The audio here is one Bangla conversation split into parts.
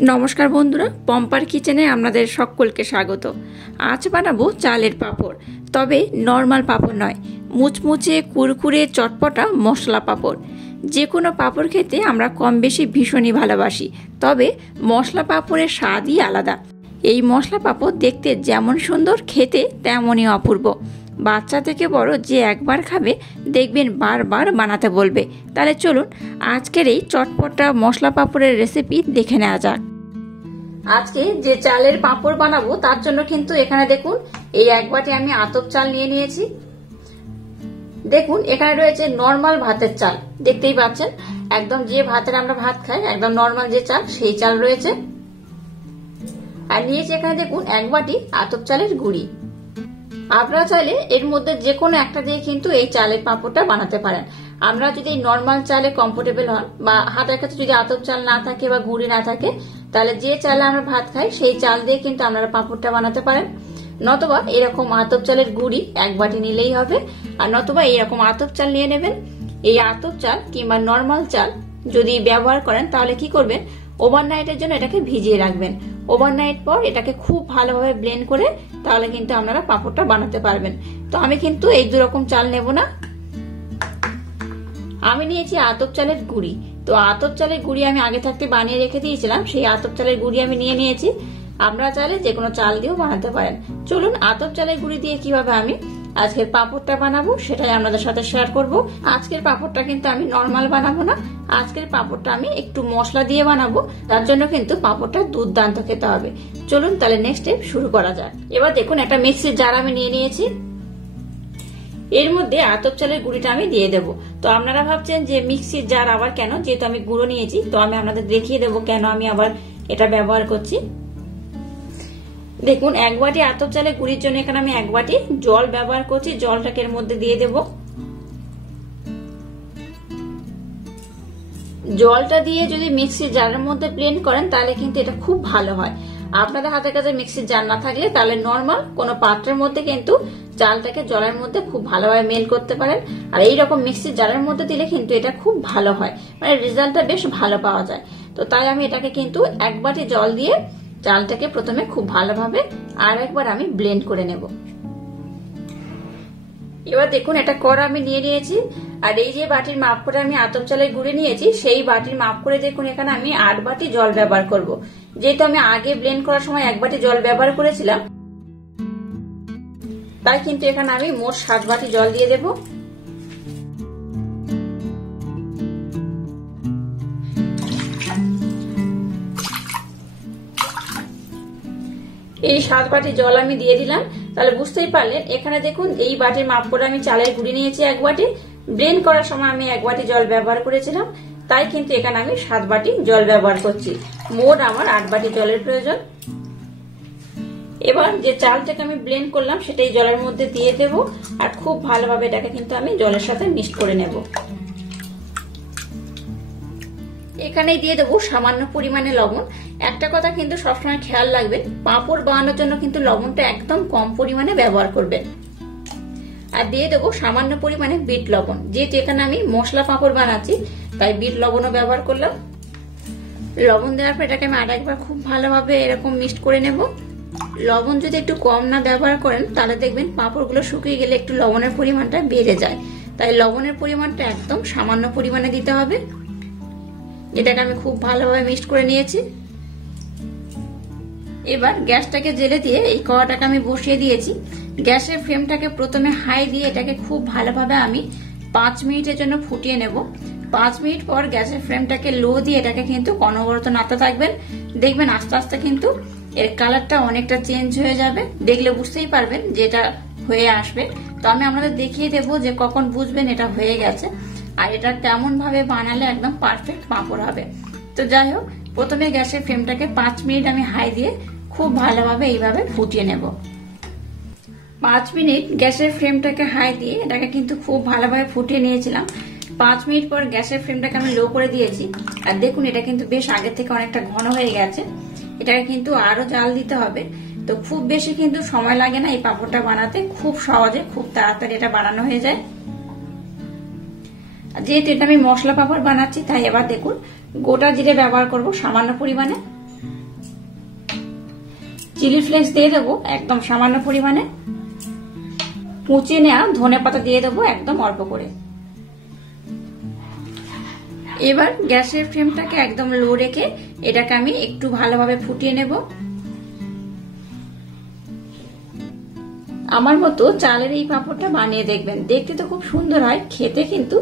নমস্কার বন্ধুরা, পম্পার কিচেনে আপনাদের সকলকে স্বাগত। আজ বানাবো চালের পাঁপড়, তবে নর্মাল পাঁপড় নয়, মুচমুচে কুরকুরে চটপটা মশলা পাঁপড়। যে কোনো পাঁপড় খেতে আমরা কম বেশি ভীষণই ভালোবাসি, তবে মশলা পাঁপড়ের স্বাদই আলাদা। এই মশলা পাঁপড় দেখতে যেমন সুন্দর, খেতে তেমনই অপূর্ব। বাচ্চা থেকে বড় যে একবার খাবে দেখবেন বারবার বানাতে বলবে। তাহলে চলুন আজকের এই চটপটা মশলা পাঁপড়ের রেসিপি দেখে নেওয়া যাক। আজকে যে চালের পাঁপড় বানাবো তার জন্য কিন্তু এখানে দেখুন এই এক বাটি আমি আতপ চাল নিয়ে নিয়েছি। দেখুন এখানে রয়েছে নর্মাল ভাতের চাল, দেখতেই পাচ্ছেন একদম যে ভাতের আমরা ভাত খাই একদম নর্মাল যে চাল সেই চাল রয়েছে। আর নিয়েছি এখানে দেখুন এক বাটি আতপ চালের গুঁড়ি। আপনারা চাইলে এর মধ্যে যে কোনো একটা দিয়ে কিন্তু এই চালের পাঁপড়টা বানাতে পারেন। আমরা যদি নর্মাল চালে কমফোর্টেবল হন বা হাতের কাছে যদি আতপ চাল না থাকে বা গুঁড়ি না থাকে, তাহলে যে চালে আমরা ভাত খাই সেই চাল দিয়ে কিন্তু আপনারা পাঁপড়টা বানাতে পারেন। নতুবা এরকম আতপ চালের গুঁড়ি এক বাটি নিলেই হবে, আর নতুবা এরকম আতপ চাল নিয়ে নেবেন। এই আতপ চাল কিংবা নর্মাল চাল যদি ব্যবহার করেন তাহলে কি করবেন, ওভারনাইটের জন্য এটাকে ভিজিয়ে রাখবেন। ওভারনাইট পর এটাকে খুব ভালোভাবে ব্লেন্ড করে তাহলে কিন্তু আপনারা পাঁপড়টা বানাতে পারবেন। তো আমি কিন্তু এই দুরকম চাল নেব না, আমি নিয়েছি আতপ চালের গুঁড়ি। তো আতপ চালের গুঁড়ি আমি আগে থাকতে বানিয়ে রেখে দিয়েছিলাম, সেই আতপ চালের গুঁড়ি আমি নিয়ে নিয়েছি। আপনারা চাইলে যে কোনো চাল দিয়েও বানাতে পারেন। চলুন আতপ চালের গুঁড়ি দিয়ে কিভাবে আমি আজকের পাঁপড়টা বানাবো সেটাই আপনাদের সাথে শেয়ার করব। আজকের পাঁপড়টা কিন্তু আমি নর্মাল বানাবো না, আজকের পাঁপড়টা আমি একটু মশলা দিয়ে বানাবো। তার জন্য কিন্তু পাঁপড়টা দুর্দান্ত খেতে হবে। চলুন তাহলে নেক্সট স্টেপ শুরু করা যাক। এবার দেখুন একটা মিক্সির জার আমি নিয়ে নিয়েছি, এর মধ্যে আতপ চালের গুঁড়িটা আমি দিয়ে দেবো। তো আপনারা ভাবছেন যে মিক্সির জার আবার কেন, যেহেতু আমি গুঁড়ো নিয়েছি। তো আমি আপনাদের দেখিয়ে দেবো কেন আমি আবার এটা ব্যবহার করছি। দেখুন এক বাটি আতপ চালের গুঁড়ির জন্য এখানে আমি এক বাটি জল ব্যবহার করছি। জলটাকে এর মধ্যে দিয়ে দেব। জলটা দিয়ে যদি মিক্সির জারের মধ্যে ব্লেন্ড করেন তাহলে কিন্তু এটা খুব ভালো হয়। আপনাদের হাতের কাছে মিক্সির জার না থাকলে তাহলে নর্মাল কোনো পাত্রের মধ্যে কিন্তু চালটাকে জলের মধ্যে খুব ভালোভাবে মেল করতে পারেন। আর এইরকম মিক্সির জারের মধ্যে দিলে কিন্তু এটা খুব ভালো হয়, মানে রেজাল্টটা বেশ ভালো পাওয়া যায়। তো তাই আমি এটাকে কিন্তু এক বাটি জল দিয়ে চালটাকে প্রথমে খুব ভালোভাবে আর একবার আমি ব্লেন্ড করে নেব। এবার দেখুন এটা কড়া আমি নিয়ে নিয়েছি, আর এই যে বাটির মাপ করে আমি আতপ চালের গুঁড়ি নিয়েছি সেই বাটির মাপ করে দেখুন এখানে আমি 8 বাটি জল ব্যবহার করব। যেহেতু আমি আগে ব্লেন্ড করার সময় 1 বাটি জল ব্যবহার করেছিলাম, তাই কিন্তু এখানে আমি মোট 7 বাটি জল দিয়ে দেব। এই 7 বাটি জল আমি দিয়ে দিলাম। তাহলে বুঝতেই পারলেন এখানে দেখুন এই বাটির মাপ করে আমি চালের গুঁড়ি নিয়েছি 1 বাটি, ব্লেন্ড করার সময় আমি 1 বাটি জল ব্যবহার করেছিলাম, তাই কিন্তু এখানে আমি 7 বাটি জল ব্যবহার করছি। মোট আমার 8 বাটি জলের প্রয়োজন। এবার যে চালটাকে আমি ব্লেন্ড করলাম সেটাই জলের মধ্যে দিয়ে দেব, আর খুব ভালোভাবে এটাকে কিন্তু আমি জলের সাথে মিক্স করে নেব। এখানেই দিয়ে দেবো সামান্য পরিমাণে লবণ। একটা কথা কিন্তু সবসময় খেয়াল রাখবেন, পাঁপড় বানানোর জন্য কিন্তু লবণটা একদম কম পরিমাণে ব্যবহার করবেন। আর দিয়ে দেবো সামান্য পরিমাণে বিট লবণ, যেহেতু এখানে আমি মশলা পাঁপড় বানাচ্ছি তাই বিট লবণও ব্যবহার করলাম। লবণ দেওয়ার পর এটাকে আমি আর একবার খুব ভালোভাবে এরকম মিক্সড করে নেব। লবণ যদি একটু কম না ব্যবহার করেন তাহলে দেখবেন পাঁপড়গুলো শুকিয়ে গেলে একটু লবণের পরিমাণটা বেড়ে যায়, তাই লবণের পরিমাণটা একদম সামান্য পরিমাণে দিতে হবে। এটাকে আমি খুব ভালোভাবে মিক্সড করে নিয়েছি। এবার গ্যাসটাকে জেলে দিয়ে এই কড়াটাকে আমি বসিয়ে দিয়েছি। গ্যাসের ফ্লেমটাকে প্রথমে হাই দিয়ে এটাকে খুব ভালোভাবে আমি 5 মিনিটের জন্য ফুটিয়ে নেব। 5 মিনিট পর গ্যাসের ফ্লেমটাকে লো দিয়ে এটাকে কিন্তু অনবরত নাড়তে থাকবেন। দেখবেন আস্তে আস্তে কিন্তু এর কালারটা অনেকটা চেঞ্জ হয়ে যাবে, দেখলে বুঝতেই পারবেন যে এটা হয়ে আসবে। তো আমি আপনাদের দেখিয়ে দেবো যে কখন বুঝবেন এটা হয়ে গেছে, আর এটা কেমন ভাবে বানালে একদম পারফেক্ট পাঁপড় হবে। তো যাই হোক, প্রথমে গ্যাসের ফ্লেমটাকে 5 মিনিট আমি হাই দিয়ে খুব ভালোভাবে এইভাবে ফুটিয়ে নেব। 5 মিনিট গ্যাসের ফ্লেমটাকে হাই দিয়ে এটাকে কিন্তু খুব ভালোভাবে ফুটিয়ে নিয়েছিলাম। 5 মিনিট পর গ্যাসের ফ্লেমটাকে আমি লো করে দিয়েছি, আর দেখুন এটা কিন্তু বেশ আগের থেকে অনেকটা ঘন হয়ে গেছে। এটাকে কিন্তু আরো জাল দিতে হবে। তো খুব বেশি কিন্তু সময় লাগে না এই পাঁপড়টা বানাতে, খুব সহজে খুব তাড়াতাড়ি এটা বানানো হয়ে যায়। যেহেতু এটা আমি মশলা পাঁপড় বানাচ্ছি তাই এবার দেখুন গোটা জিরে ব্যবহার করব সামান্য পরিমাণে। চিলি ফ্লেক্স দিয়ে দেবো একদম সামান্য পরিমাণে, কুচিয়ে নেওয়া ধনে পাতা দিয়ে দেবো একদম অল্প করে। এবার গ্যাসের ফ্লেমটাকে একদম লো রেখে এটাকে আমি একটু ভালোভাবে ফুটিয়ে নেব। আমার মতো চালের এই পাঁপড়টা বানিয়ে দেখবেন, দেখতে তো খুব সুন্দর হয়, খেতে কিন্তু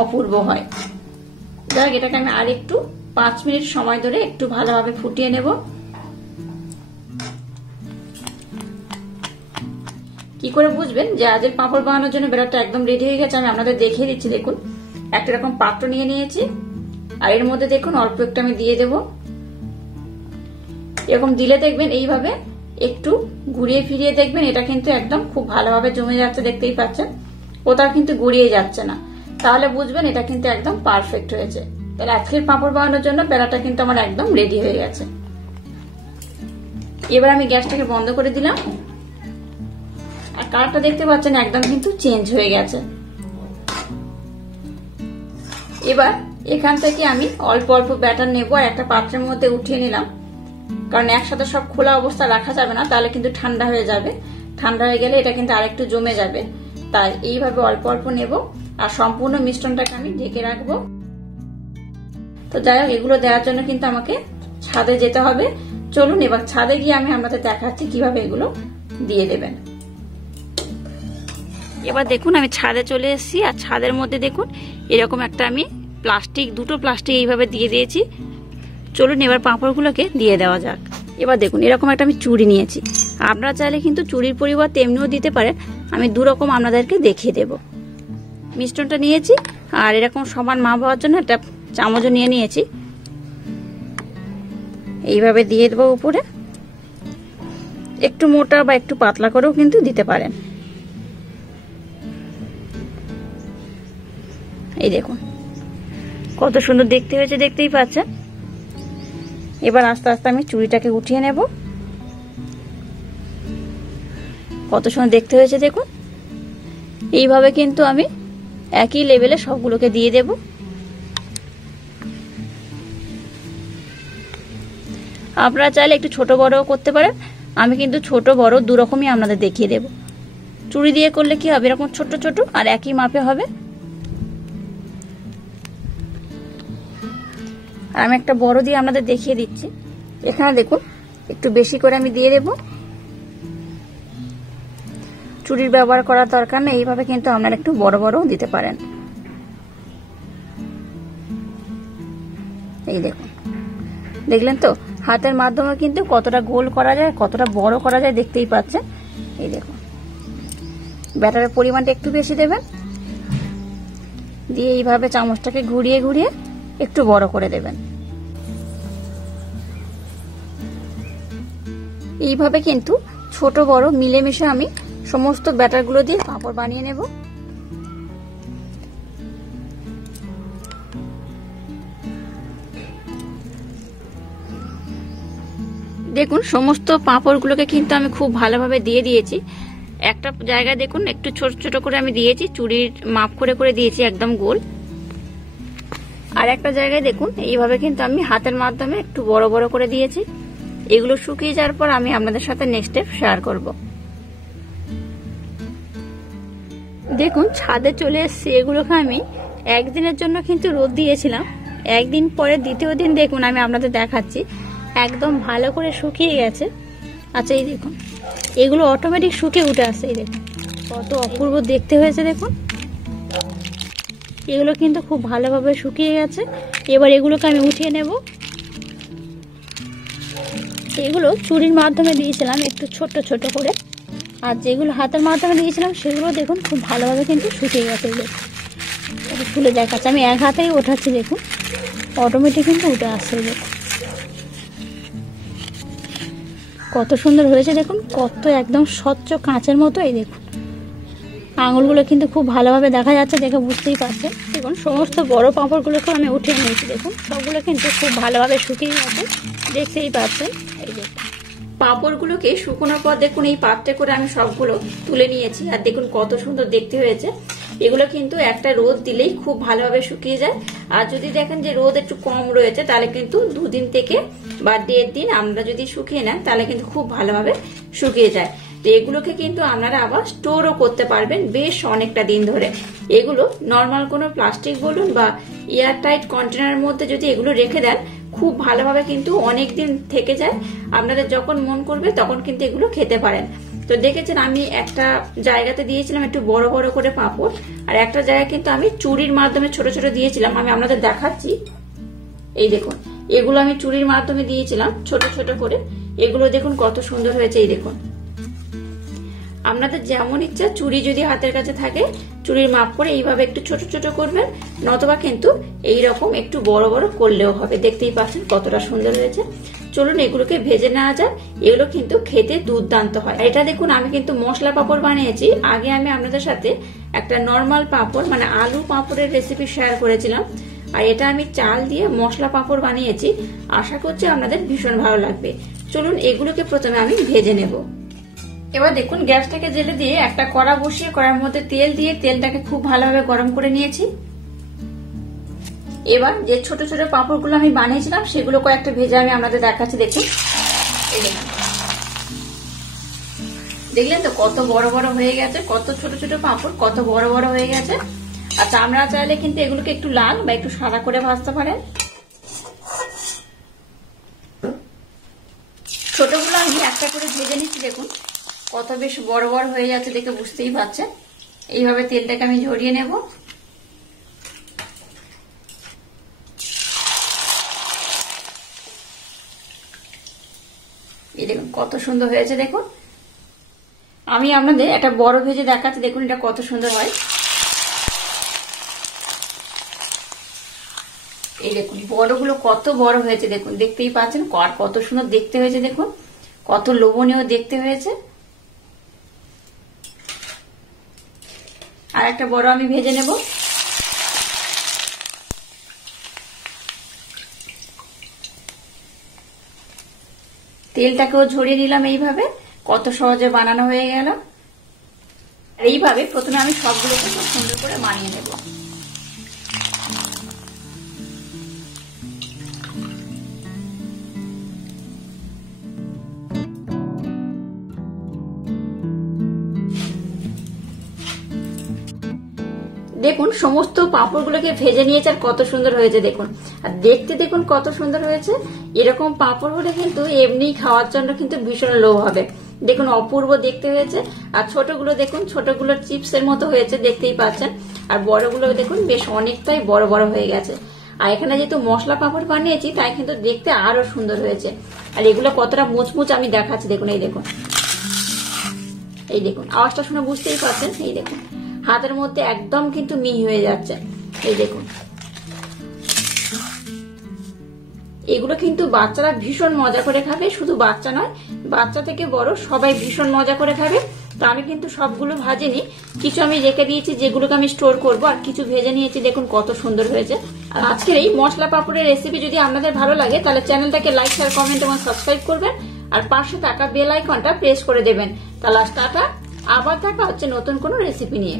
অপূর্ব হয়। যাক, এটাকে আমি আর একটু 5 মিনিট সময় ধরে একটু ভালোভাবে ফুটিয়ে নেব। কি করে বুঝবেন যে আজের পাঁপড় বানানোর জন্য ব্যাটারটা একদম রেডি হয়ে গেছে? আমি আপনাদের দেখিয়ে দিচ্ছি। দেখুন, একটা রকম পাত্র নিয়ে নিয়েছি, আর এর মধ্যে দেখুন অল্প একটু আমি দিয়ে দেব। এরকম দিলে দেখবেন এইভাবে একটু ঘুরিয়ে ফিরিয়ে দেখবেন এটা কিন্তু একদম খুব ভালোভাবে জমে যাচ্ছে, দেখতেই পাচ্ছেন, কোথাও কিন্তু গড়িয়ে যাচ্ছে না। তাহলে বুঝবেন এটা কিন্তু একদম পারফেক্ট হয়েছে। তাহলে আজকের পাঁপড় বানানোর জন্য ব্যাটারটা কিন্তু আমার একদম রেডি হয়ে গেছে। এবার আমি গ্যাসটাকে বন্ধ করে দিলাম, আর কালারটা দেখতে পাচ্ছেন একদম কিন্তু চেঞ্জ হয়ে গেছে। এবার এখান থেকে আমি অল্প অল্প ব্যাটার নেব আর একটা পাত্রের মধ্যে উঠিয়ে নিলাম, কারণ একসাথে সব খোলা অবস্থা রাখা যাবে না, তাহলে কিন্তু ঠান্ডা হয়ে যাবে। ঠান্ডা হয়ে গেলে এটা কিন্তু আরেকটু জমে যাবে, তাই এইভাবে অল্প অল্প নেব আর সম্পূর্ণ মিশ্রণটাকে আমি ঢেকে রাখবো। তো যাই হোক, এগুলো দেওয়ার জন্য কিন্তু আমাকে ছাদে যেতে হবে। চলুন এবার ছাদে গিয়ে আমি আপনাদের দেখাচ্ছি কিভাবে এগুলো দিয়ে দেবেন। এবার দেখুন আমি ছাদে চলে এসেছি, আর ছাদের মধ্যে দেখুন এরকম একটা আমি দুটো প্লাস্টিক এইভাবে দিয়ে দিয়েছি। চলুন এবার পাঁপড়গুলোকে দিয়ে দেওয়া যাক। এবার দেখুন এরকম একটা আমি চুড়ি নিয়েছি, আপনারা চাইলে কিন্তু চুড়ির পরিবর্তে এমনিও দিতে পারেন। আমি দু রকম আপনাদেরকে দেখিয়ে দেব। মিশ্রণটা নিয়েছি, আর এরকম সমান মাপ হওয়ার জন্য একটা চামচও নিয়ে নিয়েছি। এইভাবে দিয়ে দেবো উপরে, একটু মোটা বা একটু পাতলা করেও কিন্তু দিতে পারেন। এই দেখুন কত সুন্দর দেখতে হয়েছে, দেখতেই পাচ্ছেন। এবার আস্তে আস্তে আমি চুড়িটাকে উঠিয়ে নেব। কত সুন্দর দেখতে হয়েছে দেখুন। এইভাবে কিন্তু আমি একই লেভেলে সবগুলোকে দিয়ে দেব। আপনারা চাইলে একটু ছোট বড়ও করতে পারেন, আমি কিন্তু ছোট বড় দু রকমই আপনাদের দেখিয়ে দেব। চুড়ি দিয়ে করলে কি হবে, এরকম ছোট ছোট আর একই মাপে হবে। আর আমি একটা বড় দিয়ে আপনাদের দেখিয়ে দিচ্ছি। এখানে দেখুন একটু বেশি করে আমি দিয়ে দেব। চুড়ির ব্যবহার করার দরকার নেই, এইভাবে কিন্তু আপনারা একটু বড় বড়ও দিতে পারেন। এই দেখুন, দেখলেন তো হাতের মাধ্যমে কিন্তু কতটা গোল করা যায়, কতটা বড় করা যায়, দেখতেই পাচ্ছেন। এই দেখুন, ব্যাটারের পরিমাণটা একটু বেশি দেবেন, দিয়ে এইভাবে চামচটাকে ঘুরিয়ে ঘুরিয়ে একটু বড় করে দেবেন। এইভাবে কিন্তু ছোট বড় মিলেমিশে আমি সমস্ত ব্যাটারগুলো দিয়ে পাঁপড় বানিয়ে নেব। দেখুন সমস্ত পাঁপড়গুলোকে কিন্তু আমি খুব ভালোভাবে দিয়ে দিয়েছি। একটা জায়গায় দেখুন একটু ছোট ছোট করে আমি দিয়েছি, চুড়ির মাপ করে করে দিয়েছি একদম গোল। আর একটা জায়গায় দেখুন এইভাবে কিন্তু আমি হাতের মাধ্যমে একটু বড় বড় করে দিয়েছি। এগুলো শুকিয়ে যাওয়ার পর আমি আপনাদের সাথে নেক্সট স্টেপ শেয়ার করব। দেখুন ছাদে চলে এসেছি, এগুলোকে আমি একদিনের জন্য কিন্তু রোদ দিয়েছিলাম। একদিন পরে দ্বিতীয় দিন দেখুন আমি আপনাদের দেখাচ্ছি, একদম ভালো করে শুকিয়ে গেছে। আচ্ছা এই দেখুন এগুলো অটোমেটিক শুকিয়ে উঠে আসছে। এই দেখুন কত অপূর্ব দেখতে হয়েছে দেখুন। এগুলো কিন্তু খুব ভালোভাবে শুকিয়ে গেছে। এবার এগুলোকে আমি উঠিয়ে নেব। এগুলো চুড়ির মাধ্যমে দিয়েছিলাম একটু ছোট ছোট করে, আর যেগুলো হাতের মাধ্যমে দিয়েছিলাম সেগুলো দেখুন খুব ভালোভাবে কিন্তু শুকিয়ে গেছে। ফুলে দেখাচ্ছে, আমি এক হাতেই ওঠাচ্ছি, দেখুন অটোমেটিক কিন্তু উঠে আসছে। দেখুন কত সুন্দর হয়েছে দেখুন, কত একদম স্বচ্ছ কাঁচের মতো। এই দেখুন আঙুলগুলো কিন্তু খুব ভালোভাবে দেখা যাচ্ছে, দেখে বুঝতেই পারছেন। দেখুন সমস্ত বড় পাঁপড়গুলোকে আমি উঠিয়ে নিয়েছি, দেখুন সবগুলো কিন্তু খুব ভালোভাবে শুকিয়ে গেছে, দেখতেই পাচ্ছেন। এই দেখুন পাঁপড়গুলোকে শুকোনোর পর দেখুন এই পাত্রে করে আমি সবগুলো তুলে নিয়েছি, আর দেখুন কত সুন্দর দেখতে হয়েছে। এগুলো কিন্তু একটা রোদ দিলেই খুব ভালোভাবে শুকিয়ে যায়। আর যদি দেখেন যে রোদ একটু কম রয়েছে তাহলে কিন্তু 2 দিন থেকে বা 1.5 দিন আমরা যদি শুকিয়ে নেন তাহলে কিন্তু খুব ভালোভাবে শুকিয়ে যায়। তো এগুলোকে কিন্তু আপনারা আবার স্টোরও করতে পারবেন বেশ অনেকটা দিন ধরে। এগুলো নর্মাল কোনো প্লাস্টিক বলুন বা এয়ারটাইট কন্টেনারের মধ্যে যদি এগুলো রেখে দেন খুব ভালোভাবে কিন্তু অনেক দিন থেকে যায়। আপনাদের যখন মন করবে তখন কিন্তু এগুলো খেতে পারেন। তো দেখেছেন আমি একটা জায়গাতে দিয়েছিলাম একটু বড় বড় করে পাঁপড়, আর একটা জায়গায় কিন্তু আমি চুরির মাধ্যমে ছোট ছোট দিয়েছিলাম। আমি আপনাদের দেখাচ্ছি, এই দেখুন এগুলো আমি চুরির মাধ্যমে দিয়েছিলাম ছোট ছোট করে। এগুলো দেখুন কত সুন্দর হয়েছে। এই দেখুন আপনাদের যেমন ইচ্ছা চুরি যদি হাতের কাছে থাকে চুরির মাপ করে এইভাবে একটু ছোট ছোট করবেন, নতবা কিন্তু এইরকম একটু বড় বড় করলেও হবে। দেখতেই পাচ্ছেন কতটা সুন্দর হয়েছে। চলুন এগুলোকে ভেজে নেওয়া যায়। এগুলো কিন্তু খেতে দুর্দান্ত হয়। এটা দেখুন আমি কিন্তু মশলা পাঁপড় বানিয়েছি। আগে আমি আপনাদের সাথে একটা নর্মাল পাঁপড় মানে আলু পাঁপড়ের রেসিপি শেয়ার করেছিলাম, আর এটা আমি চাল দিয়ে মশলা পাঁপড় বানিয়েছি। আশা করছি আপনাদের ভীষণ ভালো লাগবে। চলুন এগুলোকে প্রথমে আমি ভেজে নেব। এবার দেখুন গ্যাসটাকে জেলে দিয়ে একটা কড়া বসিয়ে কড়ার মধ্যে তেল দিয়ে তেলটাকে খুব ভালোভাবে গরম করে নিয়েছি। এবার যে ছোট ছোট পাঁপড়গুলো আমি বানিয়েছিলাম সেগুলো কয়েকটা ভেজে আমি আপনাদের দেখাচ্ছি। দেখুন এই দেখুন, দেখলেন তো কত বড় বড় হয়ে গেছে, কত ছোট ছোট পাঁপড় কত বড় বড় হয়ে গেছে। আচ্ছা আপনারা চাইলে কিন্তু এগুলোকে একটু লাল বা একটু সাদা করে ভাজতে পারেন। ছোটগুলো আমি একটা করে ভেজে নিচ্ছি। দেখুন কত বেশ বড় বড় হয়ে যাচ্ছে, দেখে বুঝতেই পারছেন। এইভাবে তেলটাকে আমি ঝরিয়ে নেব। এই দেখুন কত সুন্দর হয়েছে। দেখুন আমি আপনাদের একটা বড় ভেজে দেখাচ্ছি। দেখুন এটা কত সুন্দর হয়। এই দেখুন বড়গুলো কত বড় হয়েছে, দেখুন দেখতেই পাচ্ছেন আর কত সুন্দর দেখতে হয়েছে। দেখুন কত লোভনীয় দেখতে হয়েছে। আর একটা বড় আমি ভেজে নেব। তেলটাকেও ঝরিয়ে নিলাম। এইভাবে কত সহজে বানানো হয়ে গেল। এইভাবে প্রথমে আমি সবগুলোকে খুব সুন্দর করে বানিয়ে নেব। দেখুন সমস্ত পাঁপড়গুলোকে ভেজে নিয়েছে আর কত সুন্দর হয়েছে। দেখুন আর দেখতে দেখুন কত সুন্দর হয়েছে। এরকম পাঁপড় হলে কিন্তু এমনি খাওয়ার জন্য কিন্তু ভীষণ লোভ হবে। দেখুন অপূর্ব দেখতে হয়েছে। আর ছোটগুলো দেখুন ছোটগুলো চিপসের মতো হয়েছে, দেখতেই পাচ্ছেন। আর বড়গুলো দেখুন বেশ অনেকটাই বড় বড় হয়ে গেছে। আর এখানে যেহেতু মশলা পাঁপড় বানিয়েছি তাই কিন্তু দেখতে আরো সুন্দর হয়েছে। আর এগুলো কতটা মুচমুচ আমি দেখাচ্ছি। দেখুন এই দেখুন, এই দেখুন আওয়াজটা শুনে বুঝতেই পারছেন। এই দেখুন হাতের মধ্যে একদম কিন্তু মিহি হয়ে যাচ্ছে। এই দেখুন এগুলো কিন্তু বাচ্চারা ভীষণ মজা করে খাবে। শুধু বাচ্চা নয়, বাচ্চা থেকে বড় সবাই ভীষণ মজা করে খাবে। তো আমি কিন্তু সবগুলো ভাজিনি, কিছু আমি রেখে দিয়েছি যেগুলোকে আমি স্টোর করব, আর কিছু ভেজে নিয়েছি। দেখুন কত সুন্দর হয়েছে। আর আজকের এই মশলা পাঁপড়ের রেসিপি যদি আপনাদের ভালো লাগে তাহলে চ্যানেলটাকে লাইক শেয়ার কমেন্ট এবং সাবস্ক্রাইব করবেন, আর পাশে থাকা বেল আইকনটা প্রেস করে দেবেন। তাহলে টাটা, আবার দেখা হচ্ছে নতুন কোনো রেসিপি নিয়ে।